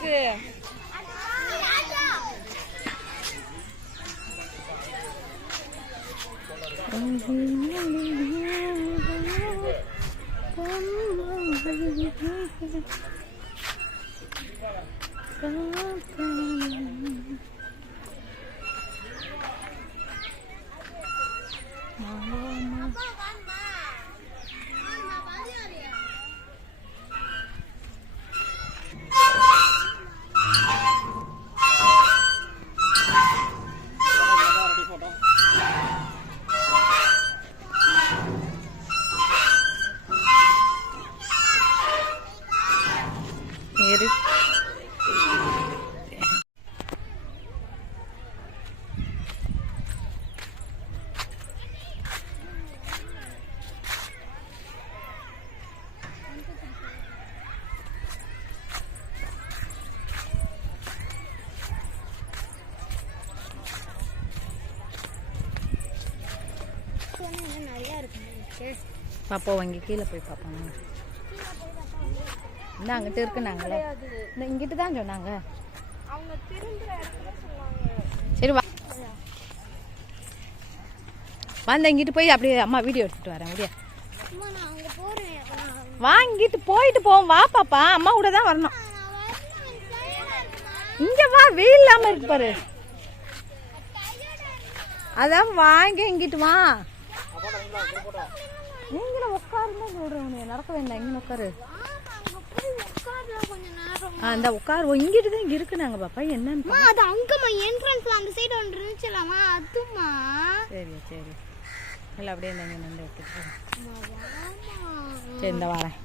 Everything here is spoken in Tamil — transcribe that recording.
ты! Мама, мама. dinheiro. பாப்பா வாங்கி கீழே போய் பார்ப்போம் என்ன அங்கிட்ட இருக்கு நாங்களே இங்கிட்டு தான் சொன்னாங்க சரி வா வந்த இங்கிட்டு போய் அப்படியே அம்மா வீடியோ எடுத்துட்டு வரேன் அப்படியே வாங்கிட்டு போயிட்டு போவோம் வா பாப்பா அம்மா கூட தான் வரணும் இங்க வா வெயில் இல்லாம இருப்பாரு அதான் வாங்க இங்கிட்டு வா நீங்களும் உட்காருன்னு சொல்றேன் நடக்க வேண்டாம் இங்க உட்காரு அந்த உட்கார் இங்கிட்டு தான் இருக்கு நாங்க பாப்பா என்ன அது அங்கம்மா என்ட்ரன்ஸ் அந்த சைடு ஒன்று இருந்துச்சலாமா அதுமா சரி சரி இல்லை அப்படியே நீங்கள் நின்று வைக்கிறேன் சரி இந்த வரேன்